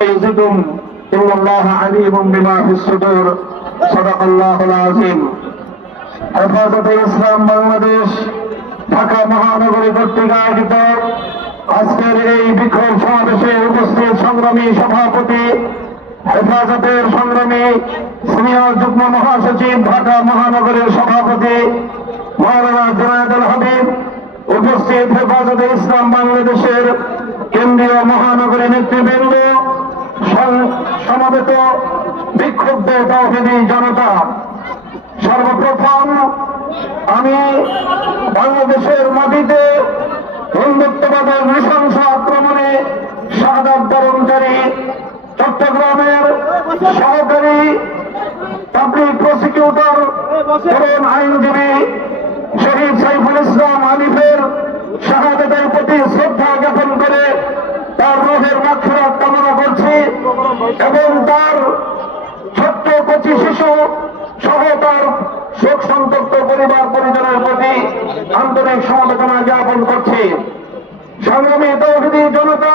يزدكم إن الله عليم بما في الصدور صدق الله العظيم। হেফাজতে ইসলাম বাংলাদেশ ঢাকা মহানগরী কর্তৃক আয়োজিত আজকের এই বিক্ষোভ সমাবেশে উপস্থিত সংগ্রামী সভাপতি, হেফাজতের সংগ্রামী সিনিয়র যুগ্ম মহাসচিব, ঢাকা মহানগরের সভাপতি মাওলানা জুনায়েদ হাবিব, উপস্থিত হেফাজতে ইসলাম বাংলাদেশের কেন্দ্রীয় মহানগরী নেতৃবৃন্দ, সমবেত বিক্ষুব্ধ তাওহীদি জনতা, সর্বপ্রথম আমি বাংলাদেশের মাটিতে হিন্দুত্ববাদের নৃশংস আক্রমণে শাহাদাত বরণকারী চট্টগ্রামের সহকারী পাবলিক প্রসিকিউটর তরুণ আইনজীবী শহীদ সাইফুল ইসলাম আলিফের শাহাদাতের প্রতি শ্রদ্ধা জ্ঞাপন করে তার রূহের মাগফিরাত কামনা করছি এবং তার ছোট্ট কচি শিশু সহ তার শোক সন্তপ্ত পরিবার পরিজনের প্রতি আন্তরিক সমবেদনা জ্ঞাপন করছি। সংগ্রামী তাওহীদি জনতা,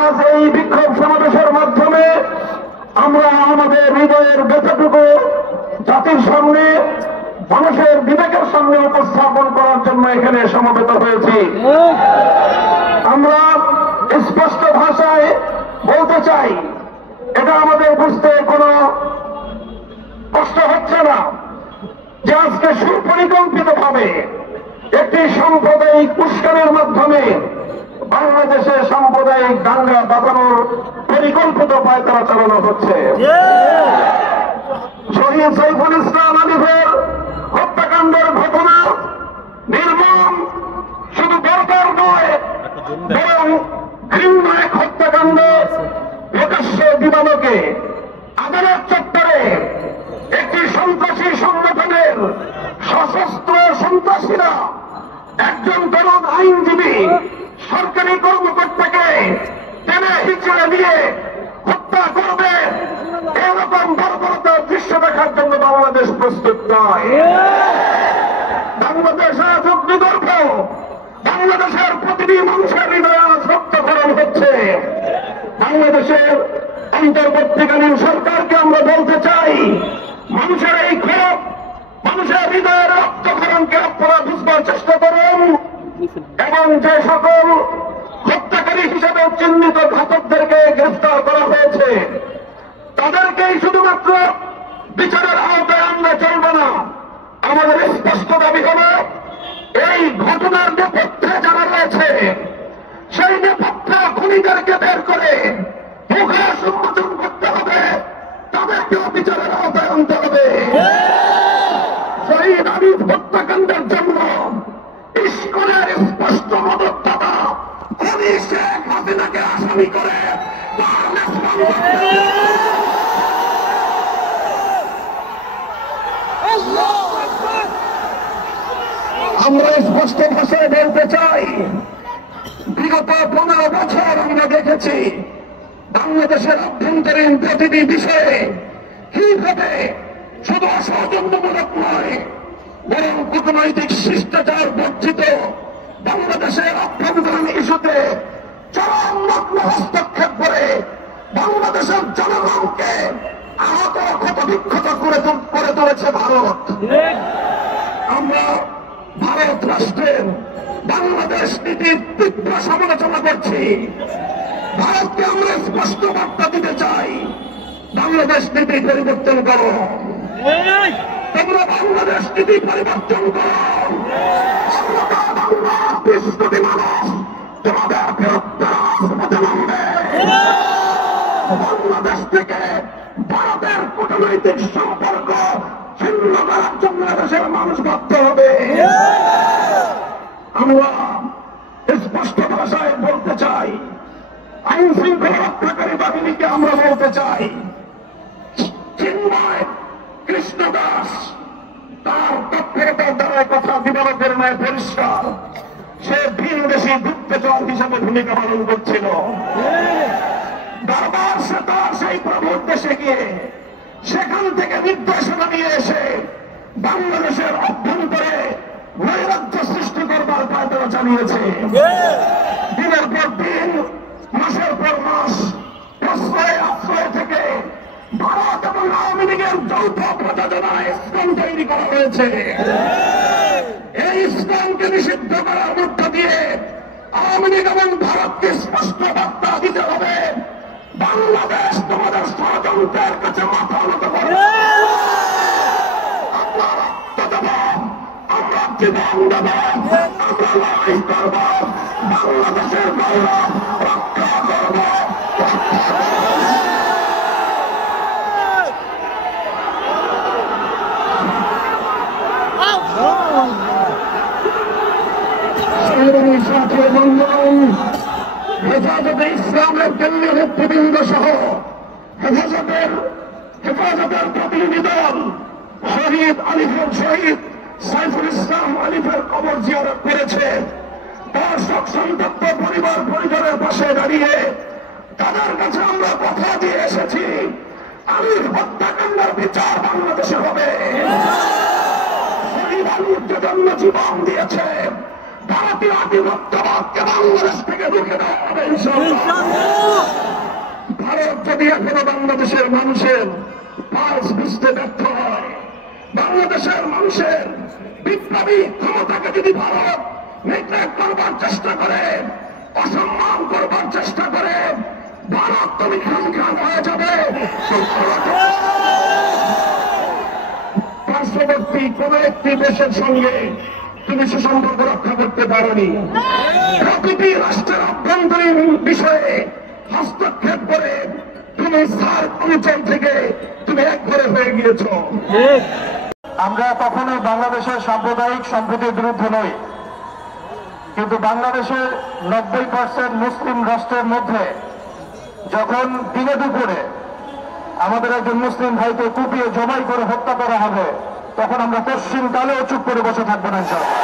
আজ এই বিক্ষোভ সমাবেশের মাধ্যমে আমরা আমাদের হৃদয়ের ব্যথাটুকু জাতির সামনে, মানুষের বিবেকের সামনে উপস্থাপন করার জন্য এখানে সমবেত হয়েছি। আমরা স্পষ্ট ভাষায় বলতে চাই, এটা আমাদের বুঝতে কোনো কষ্ট হচ্ছে না যে আজকে সুপরিকল্পিতভাবে একটি সাম্প্রদায়িক উস্কানির মাধ্যমে বাংলাদেশে সাম্প্রদায়িক দাঙ্গা বাঁধানোর পরিকল্পিত পায়তারা চালানো হচ্ছে। শহীদ সাইফুল ইসলাম আলিফের হত্যাকাণ্ডের ঘটনা নির্মম, শুধু দরকার নয় বরং ঘৃণ্য এক হত্যাকাণ্ড প্রকাশ্যে দিবালোকে আদালত চত্বরে একটি সন্ত্রাসী সংগঠনের সশস্ত্র সন্ত্রাসীরা একজন তরুণ আইনজীবী সরকারি কর্মকর্তাকে টেনে হিচড়ে দিয়ে হত্যা করবে, এরকম বর্বরতার দৃশ্য দেখার জন্য বাংলাদেশ প্রস্তুত নয়। বাংলাদেশ আজ অগ্নিগর্ভ, বাংলাদেশের প্রতিটি মানুষের হৃদয়ে আজ রক্তক্ষরণ হচ্ছে। বাংলাদেশের অন্তর্বর্তীকালীন সরকারকে আমরা বলতে চাই, মানুষের এই ক্ষোভ, মানুষের হৃদয়ের রক্তক্ষরণকে আপনারা বুঝবার চেষ্টা করুন এবং যে সকল হত্যাকারী হিসেবে চিহ্নিত ঘাতকদেরকে গ্রেফতার করা হয়েছে তাদেরকেই শুধুমাত্র বিচারের আওতায় আনলে চলবে না। আমাদের স্পষ্ট দাবি হবে, এই ঘটনার নেপথ্যে যারা রয়েছে সেই নেপথ্যে খুনিদেরকে বের করে মুখোশ উন্মোচন করতে হবে, তাদেরকেও বিচারের আওতায় আনতে হবে। শহীদ আলিফ হত্যাকাণ্ডের জন্য ইস্কনের স্পষ্ট মদতদাতা খুনি শেখ হাসিনাকে আসামি করে আমরা স্পষ্ট ভাষায় বলতে চাই, বিগত 15 বছর আমরা দেখেছি বাংলাদেশের অভ্যন্তরীণ প্রতিটি বিষয়ে কিভাবে শুধু অসৌজন্যমূলক নয় বরং কূটনৈতিক শিষ্টাচার বর্জিত বাংলাদেশের অভ্যন্তরীণ ইস্যুতে চরম নগ্ন হস্তক্ষেপ করে বাংলাদেশের জনগণকে আহত ক্ষতবিক্ষত করে তুলেছে ভারত। আমরা ভারত রাষ্ট্রের বাংলাদেশ নীতির তীব্র সমালোচনা করছি। ভারতকে আমরা স্পষ্ট বার্তা দিতে চাই, বাংলাদেশ নীতি পরিবর্তন করো, তোমরা বাংলাদেশ নীতি পরিবর্তন করো, মানুষ তোমাদের বাংলাদেশ থেকে ভারতের কূটনৈতিক সম্পর্ক ছিন্ন করার জন্য দেশের মানুষ বাধ্য হবে। আমরা স্পষ্ট ভাষায় বলতে চাই, আইন শৃঙ্খলা রক্ষাকারী বাহিনীকে আমরা বলতে চাই, চিন্ময় কৃষ্ণ দাস তার তৎপরতার দ্বারা কথা দিবালোকের ন্যায় পরিষ্কার, সে ভিনদেশী গুপ্তচর হিসেবে ভূমিকা পালন করছিল। বারবার সে তার সেই প্রভুর দেশে গিয়ে সেখান থেকে নির্দেশনা নিয়ে এসে বাংলাদেশের অভ্যন্তরে নৈরাজ্য সৃষ্টি করবার পায়তারা চালিয়েছে। দিনের পর দিন, মাসের পর মাস লীগের যৌথ প্রযোজনায় ইসলাম তৈরি করা হয়েছে। এই ইসলামকে নিষিদ্ধ করার মধ্য দিয়ে আওয়ামী লীগ এবং ভারতকে স্পষ্ট বার্তা দিতে হবে, বাংলাদেশ তোমাদের ষড়যন্ত্রের কাছে মাথা নত করবে। আমরা রক্ত দেব, আমরা জীবন দেব, আমরা লড়াই করব, বাংলাদেশের গৌরব রক্ষা করব। হেফাজতে ইসলামের কেন্দ্রীয় নেতৃবৃন্দ সহ হেফাজতের প্রতিনিধি দল শহীদ সাইফুল ইসলাম আলিফের কবর জিয়ারত করেছে। তার শোক সন্তপ্ত পরিবার পরিজনের পাশে দাঁড়িয়ে তাদের কাছে আমরা কথা দিয়ে এসেছি, আলিফ হত্যাকাণ্ডের বিচার বাংলাদেশে হবে। শহীদ আলিফ যে জন্য জীবন দিয়েছে, ভারতীয় আধিপত্যবাদকে বাংলাদেশ থেকে রুখে দেওয়া হবে ইনশাআল্লাহ। ভারত যদি এখনো বাংলাদেশের মানুষের পালস বুঝতে ব্যর্থ হয়, বাংলাদেশের মানুষের বিপ্লবী ক্ষমতাকে যদি ভারত নেগলেক্ট করবার চেষ্টা করে, অসম্মান করবার চেষ্টা করে, ভারত তুমি খান হয়ে যাবে। পার্শ্ববর্তী কোন একটি দেশের সঙ্গে তুমি সুসম্পর্ক রক্ষা করতে পারোনি। প্রতিটি রাষ্ট্রের অভ্যন্তরীণ বিষয়ে হস্তক্ষেপ করে তুমি সার্ক অঞ্চল থেকে তুমি একবারে হয়ে গিয়েছ। আমরা কখনো বাংলাদেশের সাম্প্রদায়িক সম্প্রীতির বিরুদ্ধে নই, কিন্তু বাংলাদেশের 90% মুসলিম রাষ্ট্রের মধ্যে যখন দিনে দুপুরে আমাদের একজন মুসলিম ভাইকে কুপিয়ে জবাই করে হত্যা করা হবে, তখন আমরা পশ্চিমকালেও চুপ করে বসে থাকবো না ইনশাআল্লাহ।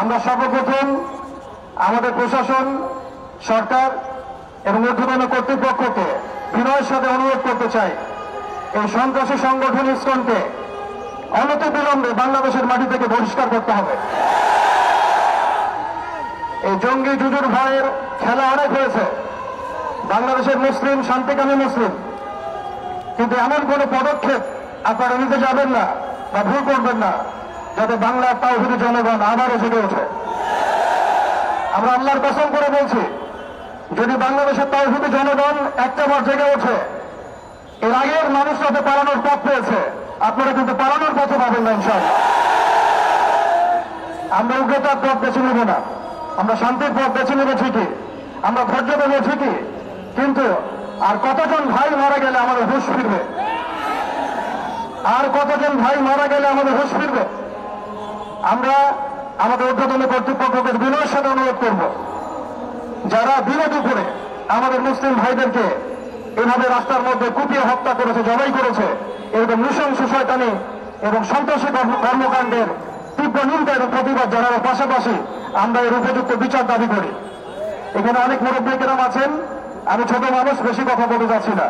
আমরা সর্বপ্রথম আমাদের প্রশাসন, সরকার এবং ঊর্ধ্বতন কর্তৃপক্ষকে বিনয়ের সাথে অনুরোধ করতে চাই, এই সন্ত্রাসী সংগঠন ইসকনকে অনতিবিলম্বে বাংলাদেশের মাটি থেকে বহিষ্কার করতে হবে। এই জঙ্গি জুজুর ভয়ের খেলা অনেক হয়েছে, বাংলাদেশের মুসলিম শান্তিকামী মুসলিম, কিন্তু এমন কোন পদক্ষেপ আপনারা নিতে যাবেন না বা ভুল করবেন না যাতে বাংলার তাওহীদি জনগণ আবারও জেগে ওঠে। আমরা আল্লাহর কসম করে বলছি, যদি বাংলাদেশের তাওহীদি জনগণ একটাবার জেগে ওঠে, এর আগের মানুষরা তো পালানোর পথ পেয়েছে, আপনারা কিন্তু পালানোর পথে পাবেন না ইনশাআল্লাহ। আমরা উগ্রতার পথ বেছে নেব না, আমরা শান্তির পথ বেছে নেব ঠিকই, আমরা ধৈর্য দেবো ঠিকই, কিন্তু আর কতজন ভাই মারা গেলে আমাদের হুঁশ ফিরবে? আর কতজন ভাই মারা গেলে আমাদের হুঁশ ফিরবে? আমরা আমাদের ঊর্ধ্বতন কর্তৃপক্ষকে বিনয়ের সাথে অনুরোধ করব, যারা দিনে দুপুরে আমাদের মুসলিম ভাইদেরকে এভাবে রাস্তার মধ্যে কুপিয়ে হত্যা করেছে, জবাই করেছে, এরকম নৃশংস শয়তানি এবং সন্ত্রাসী কর্মকাণ্ডের তীব্র নিন্দা এবং প্রতিবাদ জানানোর পাশাপাশি আমরা এর উপযুক্ত বিচার দাবি করি। এখানে অনেক মুরব্বীকেরাম আছেন, আমি ছোট মানুষ, বেশি কথা বলতে যাচ্ছি না।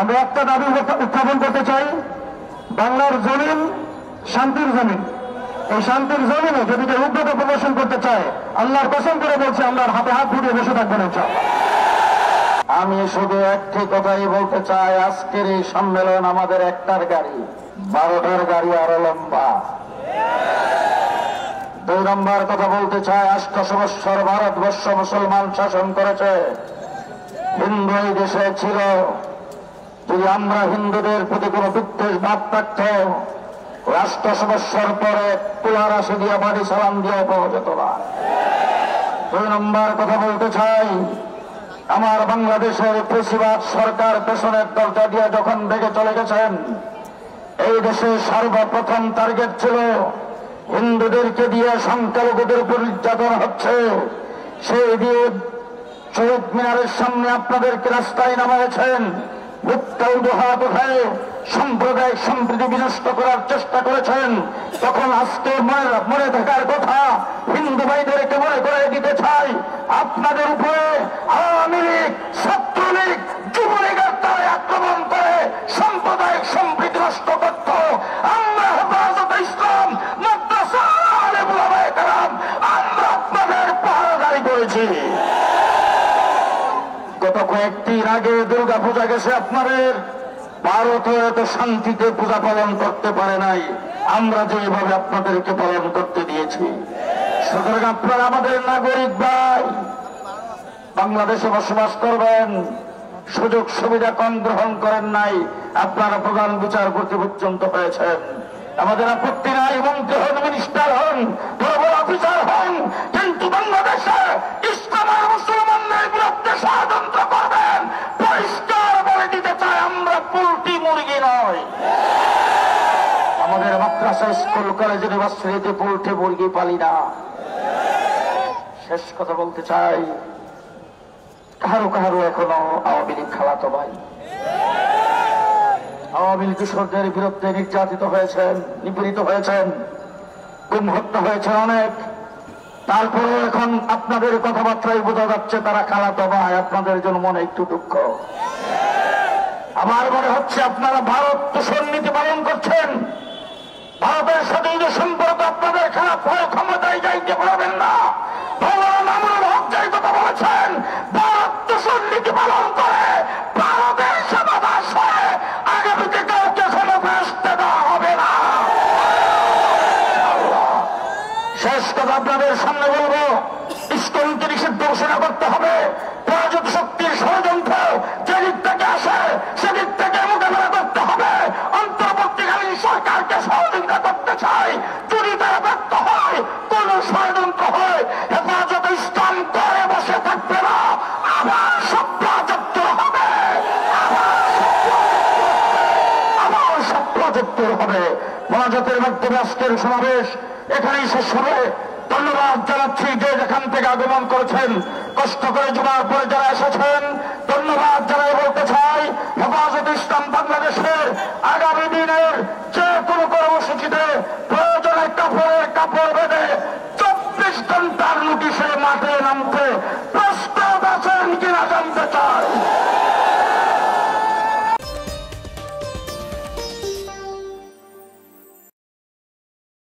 আমরা একটা দাবি উত্থাপন করতে চাই, বাংলার জমিন শান্তির জমিন, এই শান্তির জমিনে যদি কেউ উগ্রতা প্রদর্শন করতে চায়, আল্লাহর কসম করে বলছে আমরা হাতে হাত ফুটিয়ে বসে থাকবো না। আমি শুধু একটি কথাই বলতে চাই, আজকের এই সম্মেলন আমাদের একটার গাড়ি, 12টার গাড়ি আরো লম্বা। 2 নম্বর কথা বলতে চাই, 800 বৎসর ভারতবর্ষ মুসলমান শাসন করেছে, হিন্দু এই দেশে ছিল। যদি আমরা হিন্দুদের প্রতি কোনো বিদ্বেষ ভাব থাকত, 800 বৎসর পরে তুলা রাশি দিয়ে বাড়ি সালাম দিয়ে পাওয়া যেত না। 2 নম্বর কথা বলতে চাই, আমার বাংলাদেশের ফেসিবাদ সরকার পেছনের দরজা দিয়ে যখন ভেঙে চলে গেছেন, এই দেশে সর্বপ্রথম টার্গেট ছিল হিন্দুদেরকে দিয়ে সংখ্যালঘুদের উপর নির্যাতন হচ্ছে, সেই দিয়ে শহীদ মিনারের সামনে আপনাদেরকে রাস্তায় নামিয়েছেন, বুকটা উদহাত উঠায় সাম্প্রদায়িক সম্প্রীতি বিনষ্ট করার চেষ্টা করেছেন। তখন আজকে মনে থাকার কথা হিন্দু ভাইদেরকে মনে করে দিতে চাই, আপনাদের উপরে আওয়ামী লীগ, ছাত্রলীগ, যুবলীগের দ্বারা আক্রমণ করে সাম্প্রদায়িক সম্প্রীতি নষ্ট করত। আমরা হেফাজতে ইসলাম, মাদ্রাসা, আলেম ওলামায়ে কেরাম, আমরা আপনাদের পাহারাদারি করেছি। গত কয়েকদিন আগে দুর্গা পূজা গেছে আপনাদের, ভারত এত শান্তিতে পূজা পালন করতে পারে নাই, আমরা যেভাবে আপনাদেরকে পালন করতে দিয়েছি। সুতরাং আপনারা আমাদের নাগরিক ভাই, বাংলাদেশে বসবাস করবেন, সুযোগ সুবিধা কম গ্রহণ করেন নাই, আপনারা প্রধান বিচারপতি পর্যন্ত হয়েছেন। আমাদের আপত্তি নাই, মন্ত্রী হন, মিনিস্টার হন, বড় বড় অফিসার হন, কিন্তু বাংলাদেশে ইসলাম আর মুসলমানদের বিরুদ্ধে ষড়যন্ত্র করবেন, পরিষ্কার বলে দিতে চাই আমরা পোল্ট্রি মুরগি নয়। আমাদের মাদ্রাসা, স্কুল, কলেজ, ইউনিভার্সিটিতে পোল্ট্রি মুরগি পালি না। শেষ কথা বলতে চাই, কারো কারো এখনো আওয়ামী লীগ খালাতো ভাই, আওয়ামী লীগ কিশোরদের বিরুদ্ধে নির্যাতিত হয়েছেন, নিপীড়িত হয়েছেন, গুম হত্যা হয়েছে অনেক। তারপরেও এখন আপনাদের কথাবার্তায় বোঝা যাচ্ছে তারা খালাতো ভাই। আপনাদের জন্য মনে একটু দুঃখ। আমার মনে হচ্ছে আপনারা ভারত তোষণ নীতি পালন করছেন। ভারতের সাথে যে সম্পর্ক আপনাদের খারাপ হয়ে ক্ষমতায় যাইতে পারবেন না। ভগবান আমরুল হক যে কথা বলেছেন, ভারত তোষণ নীতি পালন করে ভারতের সমাবেশ হয়ে আগামীতে কাউকে ক্ষমতা আসতে দেওয়া হবে না। শেষ কথা আপনাদের সামনে বলবো, ইস্কনকে নিষিদ্ধ ঘোষণা করতে হবে। পরাজিত শক্তির ষড়যন্ত্র যেদিক থেকে আসে সেদিক থেকে মোকাবেলা করতে হবে। অন্তর্বর্তীকালীন সরকারকে সহযোগিতা করতে চাই। যদি তারা ব্যর্থ হয়, কোন ষড়যন্ত্র হয়, হেফাজতে ইসলাম করে বসে থাকবে না, আবার সপ্রাযুক্ত হবে, আবার সপ্রাযুক্ত হবে। মোনাজাতের মাধ্যমে আজকের সমাবেশ এখানেই শেষ হবে। ধন্যবাদ জানাচ্ছি যে যেখান থেকে আগমন করেছেন, কষ্ট করে জমার পরে যারা এসেছেন, ধন্যবাদ জানাই বলতে চাই হেফাজতে ইসলাম বাংলাদেশের আগামী দিনের যে কোনো কর্মসূচিতে প্রয়োজনে কাপড় বেঁধে 24 ঘন্টার নোটিশে মাঠে নামতে